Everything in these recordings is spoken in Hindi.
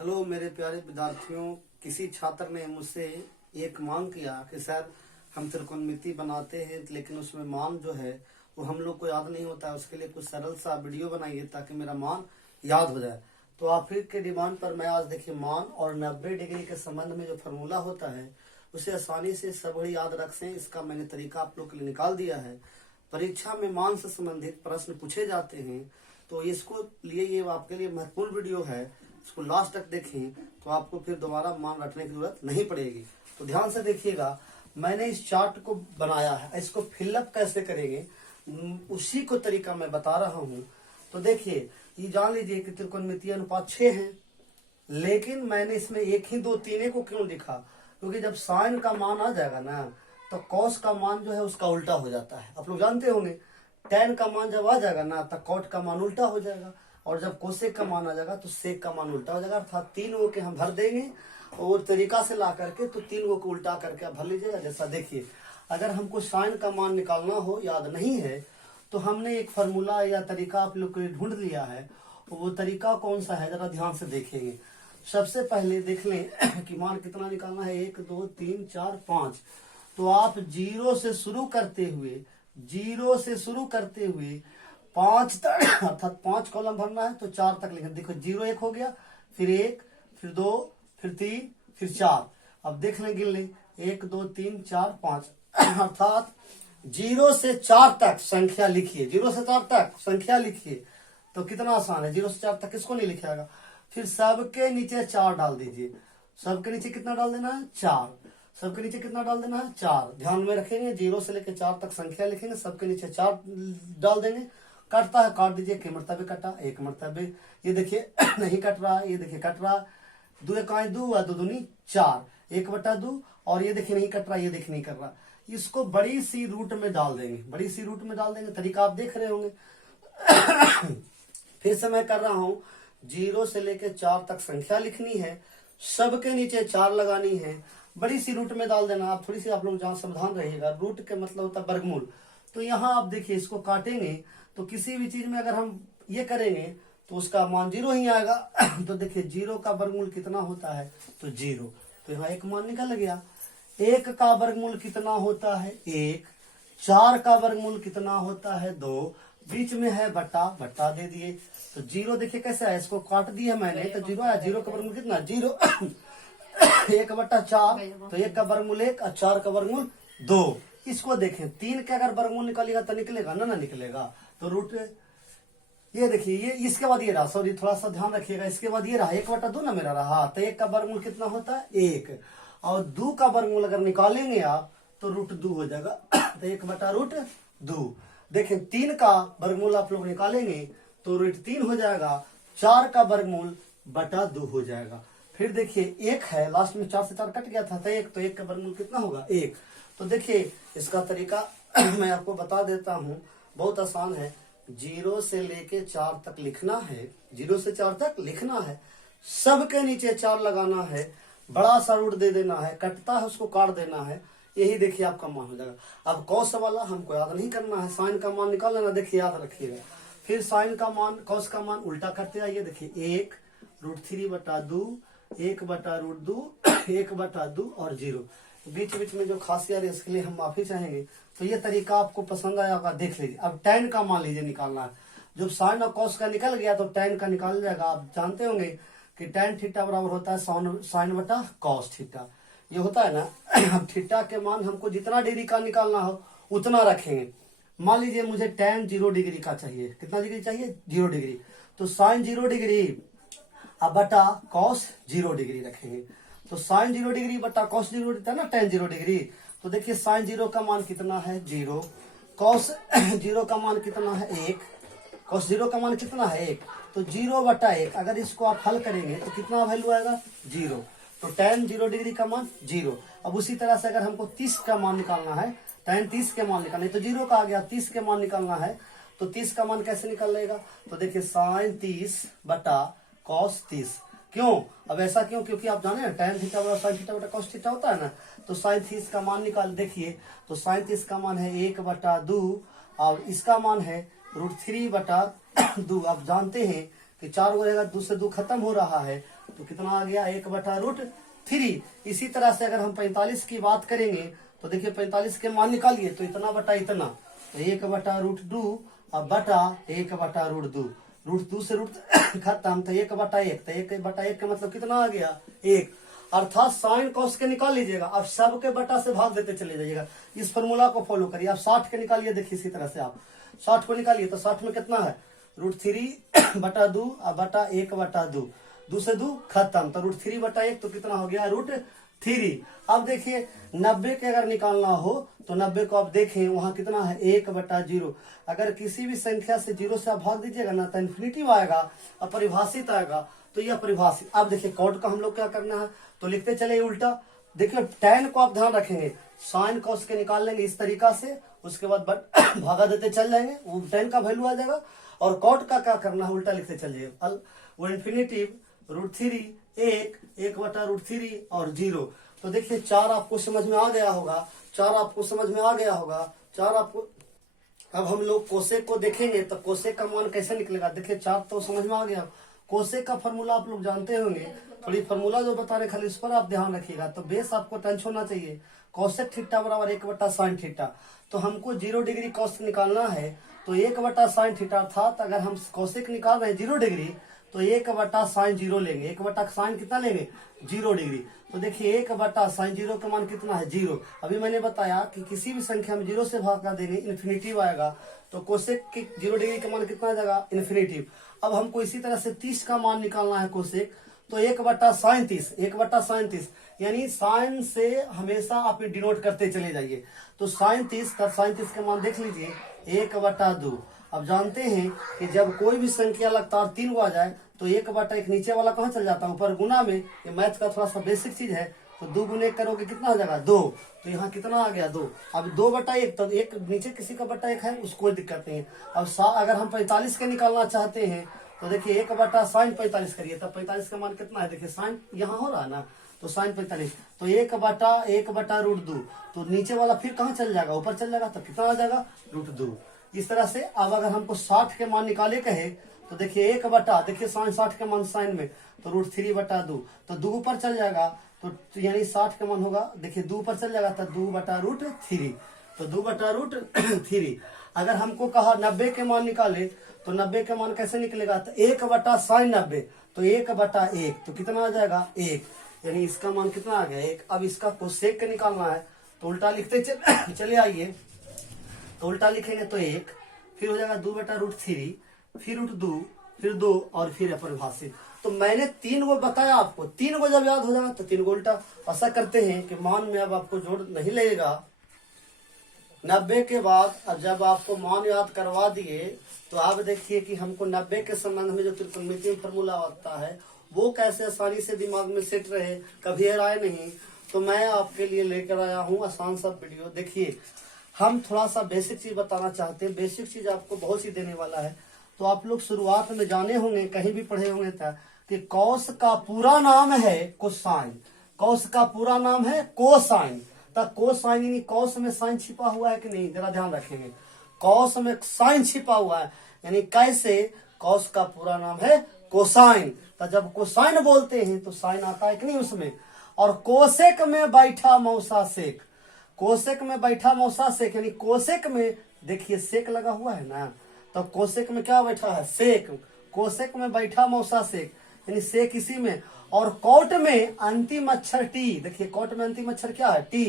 हेलो मेरे प्यारे विद्यार्थियों। किसी छात्र ने मुझसे एक मांग किया कि सर हम त्रिकोणमिति बनाते हैं लेकिन उसमें मान जो है वो हम लोग को याद नहीं होता है, उसके लिए कुछ सरल सा वीडियो बनाइए ताकि मेरा मान याद हो जाए। तो आप ही के डिमांड पर मैं आज देखिए मान और 90 डिग्री के संबंध में जो फार्मूला होता है उसे आसानी से सब याद रख सकें, इसका मैंने तरीका आप लोग के लिए निकाल दिया है। परीक्षा में मान से संबंधित प्रश्न पूछे जाते हैं तो इसको लिए ये आपके लिए महत्वपूर्ण वीडियो है, इसको लास्ट तक देखें तो आपको फिर दोबारा मान रटने की जरूरत नहीं पड़ेगी। तो ध्यान से देखिएगा, मैंने इस चार्ट को बनाया है, इसको फिलअप कैसे करेंगे उसी को तरीका मैं बता रहा हूं। तो देखिए, ये जान लीजिए कि त्रिकोणमितीय अनुपात 6 है, लेकिन मैंने इसमें 1 ही 2 3 को क्यों लिखा, क्योंकि जब साइन का मान आ जाएगा ना तो कॉस का मान जो है उसका उल्टा हो जाता है। आप लोग जानते होंगे tan का मान जब आ जाएगा ना तो कॉट का मान उल्टा हो जाएगा, और जब कोसेक का मान आ जाएगा तो सेक का मान उल्टा हो जाएगा। अर्थात 3 गो के हम भर देंगे और तरीका से ला करके तो 3 गो को उल्टा करके आप भर लीजिएगा। जैसा देखिए, अगर हमको साइन का मान निकालना हो, याद नहीं है, तो हमने एक फार्मूला या तरीका आप लोग को ढूंढ लिया है। वो तरीका कौन सा है जरा ध्यान से देखेंगे। सबसे पहले देख लें कि मान कितना निकालना है, 1 2 3 4 5। तो आप जीरो से शुरू करते हुए 5 तक अर्थात 5 कॉलम भरना है तो 4 तक लिखें। देखो 0 1 हो गया, फिर 1, फिर 2, फिर 3, फिर 4। अब देख लें, गिन लें, 1 2 3 4 5 अर्थात 0 से 4 तक संख्या लिखिए। 0 से 4 तक संख्या लिखिए तो कितना आसान है। 0 से 4 तक किसको नहीं लिखेगा। फिर सबके नीचे 4 डाल दीजिए। सबके नीचे कितना डाल देना है, 4। सबके नीचे कितना डाल देना है, 4। ध्यान में रखेंगे, 0 से लेकर 4 तक संख्या लिखेंगे, सबके नीचे 4 डाल देंगे। कटता है काट दीजिए, के मरतबे कटा, 1 मरतबे। ये देखिए नहीं कट रहा, ये देखिए कट रहा, 2 1 2 2 दूनी 4, 1/2। और ये देखिए नहीं कट रहा, ये देखिए नहीं कर रहा। इसको बड़ी सी रूट में डाल देंगे, बड़ी सी रूट में डाल देंगे। तरीका आप देख रहे होंगे। फिर से मैं कर रहा हूं, 0 से लेकर 4 तक संख्या लिखनी है, सबके नीचे 4 लगानी है, बड़ी सी रूट में डाल देना। आप थोड़ी सी आप लोग जहां सावधान रहिएगा, रूट के मतलब होता है वर्गमूल। तो यहाँ आप देखिए, इसको काटेंगे तो किसी भी चीज में अगर हम ये करेंगे तो उसका मान 0 ही आएगा। तो देखिए 0 का वर्गमूल कितना होता है, तो 0। तो यहाँ एक मान निकल गया। 1 का वर्गमूल कितना होता है, 1। 4 का वर्गमूल कितना होता है, 2। बीच में है बटा, बटा दे दिए तो 0 देखिए कैसे है, इसको काट दिया मैंने तो 0 आया। 0 का वर्गमूल कितना, 0। 1/4 तो 1 का वर्गमूल 1 और 4 का वर्गमूल 2। इसको देखें, 3 का अगर वर्गमूल निकालेगा तो निकलेगा ना, निकलेगा। तो रूट ये देखिए, ये इसके बाद ये रहा, सॉरी थोड़ा सा ध्यान रखिएगा, इसके बाद ये रहा 1/2 ना मेरा रहा। तो 1 का वर्गमूल कितना होता है, 1। और 2 का वर्गमूल अगर निकालेंगे आप तो √2 हो जाएगा। तो 1/√2। देखें 3 का वर्गमूल आप लोग निकालेंगे तो √3 हो जाएगा। 4 का वर्गमूल बटा 2 हो जाएगा। फिर देखिए 1 है, लास्ट में 4 से 4 कट गया था तो 1, तो 1 का वर्गमूल कितना होगा, 1। तो देखिए इसका तरीका मैं आपको बता देता हूं, बहुत आसान है। 0 से लेके 4 तक लिखना है, 0 से 4 तक लिखना है, सबके नीचे 4 लगाना है, बड़ा सा रूट दे देना है, कटता है उसको काट देना है। यही देखिए आपका मान हो जाएगा। अब कॉस वाला हमको याद नहीं करना है, साइन का मान निकाल लेना। देखिए याद रखिएगा, फिर साइन का मान कॉस का मान उल्टा करते आइए। देखिए 1 √3/2, 1/√2, 1/2 और 0। बीच बीच में जो खासियत है इसके लिए हम माफी चाहेंगे। तो ये तरीका आपको पसंद आया होगा, देख लीजिए। अब tan का मान लीजिए निकालना है। जब साइन और कॉस का निकल गया तो tan का निकाल जाएगा। आप जानते होंगे कि tan थीटा बराबर होता है साइन बटा कॉस थीटा, ये होता है ना। अब थीटा के मान हमको जितना डिग्री का निकालना हो उतना रखेंगे। मान लीजिए मुझे tan 0 डिग्री का चाहिए, कितना डिग्री चाहिए, 0 डिग्री। तो साइन 0 डिग्री अब बटा कॉस 0 डिग्री रखेंगे। तो साइन 0 डिग्री बटा कॉस 0 डिग्री था ना, tan 0 डिग्री। तो देखिए साइन 0 का मान कितना है, 0। कॉस 0 का मान कितना है, 1। कॉस 0 का मान कितना है, 1। तो 0/1, अगर इसको आप हल करेंगे तो कितना वैल्यू आएगा, 0। तो tan 0 डिग्री का मान 0। अब उसी तरह से अगर हमको 30 का मान निकालना है, tan 30 के मान निकालना है, तो 0 का आ गया, 30 के मान निकालना है तो 30 का मान कैसे निकालेगा। तो देखिए साइन 30 बटा कॉस 30। क्यों, अब ऐसा क्यों, क्योंकि आप जाने ना tan थीटा बटा साइन थीटा बटा कॉस थीटा होता है ना। तो साइन 30 का मान निकाल, देखिए तो साइन 30 का मान है 1/2 और इसका मान है √3/2। आप जानते हैं कि 4 हो रहेगा, 2 से 2 खत्म हो रहा है तो कितना आ गया 1/√3। इसी तरह से अगर हम 45 की बात करेंगे तो देखिए 45 के मान निकालिए तो इतना बटा इतना, तो 1/√2 अब बटा 1/√2, √2 से रूट खत्म, तो 1/1, तो 1/1 का मतलब कितना आ गया 1। अर्थात साइन कॉस के निकाल लीजिएगा, अब सबके बटा से भाग देते चले जाइएगा। इस फॉर्मूला को फॉलो करिए। आप 60 के निकालिए, देखिए इसी तरह से आप 60 को निकालिए तो 60 में कितना है √3/2 अब बटा 1/2, 2 से 2 खत्म, तो √3/1 तो कितना हो गया √3। अब देखिए 90 के अगर निकालना हो तो 90 को आप देखें वहां कितना है 1/0। अगर किसी भी संख्या से 0 से आप भाग दीजिएगा ना तो इन्फिनिटिव आएगा, अपरिभाषित आएगा, तो यह परिभाषित। अब देखिए कॉट का हम लोग क्या करना है, तो लिखते चले उल्टा। देखिए tan को आप ध्यान रखेंगे, साइन कॉस के निकाल लेंगे इस तरीका से, उसके बाद भागा देते चल जाएंगे, वो tan का वैल्यू आ जाएगा। और कॉट का क्या करना है, उल्टा लिखते चलिए, वो इन्फिनिटिव √3 1/√3 और 0। तो देखिए 4 आपको समझ में आ गया होगा, 4 आपको समझ में आ गया होगा, 4 आपको। अब हम लोग कोसेक को देखेंगे तो कोसेक का मान कैसे निकलेगा। देखिए 4 तो समझ में आ गया, कोसेक का फॉर्मूला आप लोग जानते होंगे, थोड़ी फॉर्मूला जो बता रहे खाली इस पर आप ध्यान रखिएगा, तो बेस आपको टच होना चाहिए। कोसेक थीटा बराबर 1/sin थीटा, तो हमको 0 डिग्री कॉस निकालना है, तो 1/sin थीटा, अर्थात अगर हम कोसेक निकाल रहे हैं 0 डिग्री तो 1/sin 0 लेंगे। 1/sin कितना लेंगे 0 डिग्री, तो देखिए 1/sin 0 का मान कितना है 0। अभी मैंने बताया कि किसी भी संख्या में 0 से भाग कर देंगे इन्फिनिटिव आएगा, तो कोसेक के 0 डिग्री का मान कितना आ जाएगा इन्फिनिटिव। अब हमको इसी तरह से 30 का मान निकालना है कोसेक, तो 1/sin 30, 1/sin 30, यानी साइन से हमेशा आप डिनोट करते चले जाइए। तो sin 30 का sin 30 का मान देख लीजिए 1/2। अब जानते हैं कि जब कोई भी संख्या लगातार 3 को आ जाए तो 1/1 नीचे वाला कहाँ चल जाता है ऊपर गुना में। ये मैथ का थोड़ा सा बेसिक चीज है, तो 2 गुने करोगे कितना हो जाएगा 2, तो यहाँ कितना आ गया 2। अब 2/1, तो एक नीचे किसी का बटा 1 है उसको कोई दिक्कत नहीं है। अब अगर हम 45 के निकालना चाहते हैं तो देखिए 1/sin 45 करिए, तब 45 का मान कितना है, देखिए साइन यहाँ हो रहा है ना, तो sin 45, तो 1/√2, तो नीचे वाला फिर कहाँ चल जाएगा ऊपर चल जाएगा, तो कितना आ जाएगा √2। इस तरह से अब अगर हमको 60 के मान निकाले कहे तो देखिए देखिए साइन 60 के मान साइन में, तो √3/2, तो 2 ऊपर चल जाएगा, तो यानी 60 का मान होगा, देखिए 2 ऊपर चल जाएगा तो 2/√3, तो 2/√3। अगर हमको कहा 90 के मान निकाले तो 90 के मान कैसे निकलेगा, तो 1/sin 90, तो 1/1, तो कितना आ जाएगा 1, यानी इसका मान कितना आ गया 1। अब इसका कोसेक के निकालना है तो उल्टा लिखते चले आइए, तो उल्टा लिखेंगे तो 1, फिर हो जाएगा 2/√3, फिर √2, फिर 2 और फिर अपरिभाषित। तो मैंने 3 को बताया आपको, 3 को जब याद हो जाएगा तो 3 को उल्टा। ऐसा करते हैं कि मान में अब आपको जोड़ नहीं लगेगा 90 के बाद। अब जब आपको मान याद करवा दिए तो आप देखिए कि हमको 90 के संबंध में जो त्रिकोणमितीय फॉर्मूला आता है वो कैसे आसानी से दिमाग में सेट रहे, कभी आए नहीं, तो मैं आपके लिए लेकर आया हूँ आसान सा वीडियो। देखिए हम थोड़ा सा बेसिक चीज बताना चाहते हैं, बेसिक चीज आपको बहुत सी देने वाला है। तो आप लोग शुरुआत में जाने होंगे, कहीं भी पढ़े होंगे था कि कॉस का पूरा नाम है कोसाइन, कॉस का पूरा नाम है कोसाइन। तो कोसाइन यानी कॉस में साइन छिपा हुआ है कि नहीं, जरा ध्यान रखेंगे, कॉस में साइन छिपा हुआ है, यानी कैसे, कॉस का पूरा नाम है कोसाइन। तो जब कोसाइन बोलते हैं तो साइन आता है कि नहीं उसमें। और कोसेक में बैठा मौसा सेक, कोसेक में बैठा मौसा सेक, यानी कोसेक में देखिए सेक लगा हुआ है ना, तो कोसेक में क्या बैठा है सेक, कोसेक में बैठा मौसा सेक, यानी सेक इसी में। और कॉट में अंतिम अक्षर टी, देखिए कॉट में अंतिम अक्षर क्या है टी,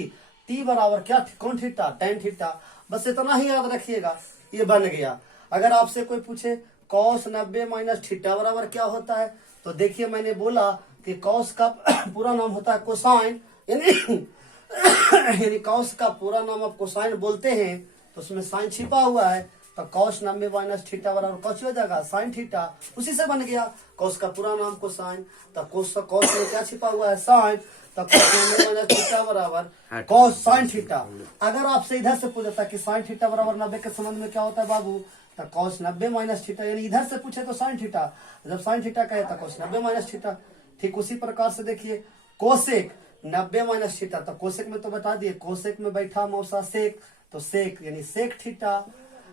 टी बराबर क्या कौन थीटा tan थीटा, बस इतना ही याद रखिएगा, ये बन गया। अगर आपसे कोई पूछे cos 90 - थीटा बराबर क्या होता है, तो देखिए मैंने बोला कि cos का पूरा नाम होता है कोसाइन, यानी cos का पूरा नाम आप कोसाइन बोलते हैं तो उसमें साइन छिपा हुआ है, तो cos 90 - थीटा बराबर कौन हो जाएगा साइन थीटा, उसी से बन गया cos का पूरा नाम कोसाइन। तो cos में क्या छिपा हुआ है साइन, तो cos 90 - थीटा बराबर cos साइन थीटा। अगर आपसे इधर से पूछता कि साइन थीटा बराबर 90 के संबंध में क्या होता है बाबू, तो cos 90 - थीटा, यानी इधर से पूछे तो साइन थीटा, जब साइन थीटा कहे तो cos 90 - थीटा। ठीक उसी प्रकार से देखिए कोसेक 90 - थीटा, तो कोसेक में तो बता दिए, कोसेक में बैठा मौसा सेक, तो सेक यानी सेक थीटा।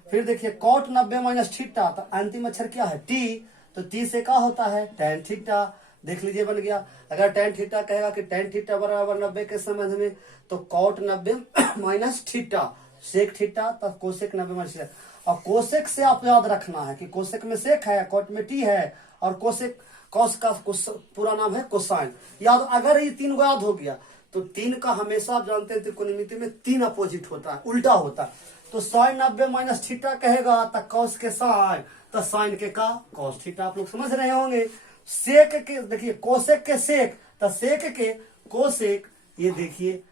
फिर देखिए कॉट 90 - थीटा, तो अंतिम अक्षर क्या है टी, तो टी से क्या होता है tan थीटा, देख लीजिए बन गया। अगर tan थीटा कहेगा कि tan थीटा बराबर 90 के संबंध में, तो cot 90 minus theta sec theta, तब कोसेक 90 माइनस थीटा। और कोसेक से आप याद रखना है कि कोसेक में सेक है, कॉट में टी है, और कोसेक कॉस का पूरा नाम है कोसाइन। याद, अगर ये तीन को याद हो गया तो तीन का हमेशा आप जानते हैं त्रिकोणमिति में तीन अपोजिट होता है, उल्टा होता है। तो साइन 90 माइनस थीटा कहेगा तो कॉस के साइन, तो साइन के का कॉस थीटा। आप लोग समझ रहे होंगे। सेक के देखिए कोसेक के सेक, तो सेक के कोसेक, ये देखिए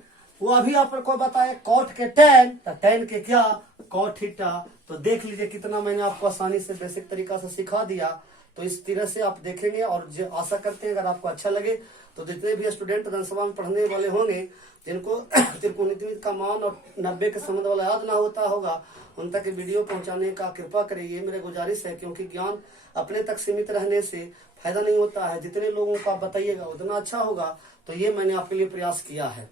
वो अभी आपको बताया कॉट के टैन, तो टैन के क्या कॉट थीटा। तो देख लीजिए कितना मैंने आपको आसानी से बेसिक तरीका से सिखा दिया। तो इस तरह से आप देखेंगे, और आशा करते हैं अगर आपको अच्छा लगे तो जितने भी स्टूडेंट विधानसभा में पढ़ने वाले होंगे जिनको त्रिकोणमिति का मान और 90 के संबंध वाला याद ना होता होगा, उन तक वीडियो पहुंचाने का कृपा करें, ये मेरे गुजारिश है। क्योंकि ज्ञान अपने तक सीमित रहने से फायदा नहीं होता है, जितने लोगों को आप बताइएगा उतना अच्छा होगा। तो ये मैंने आपके लिए प्रयास किया है।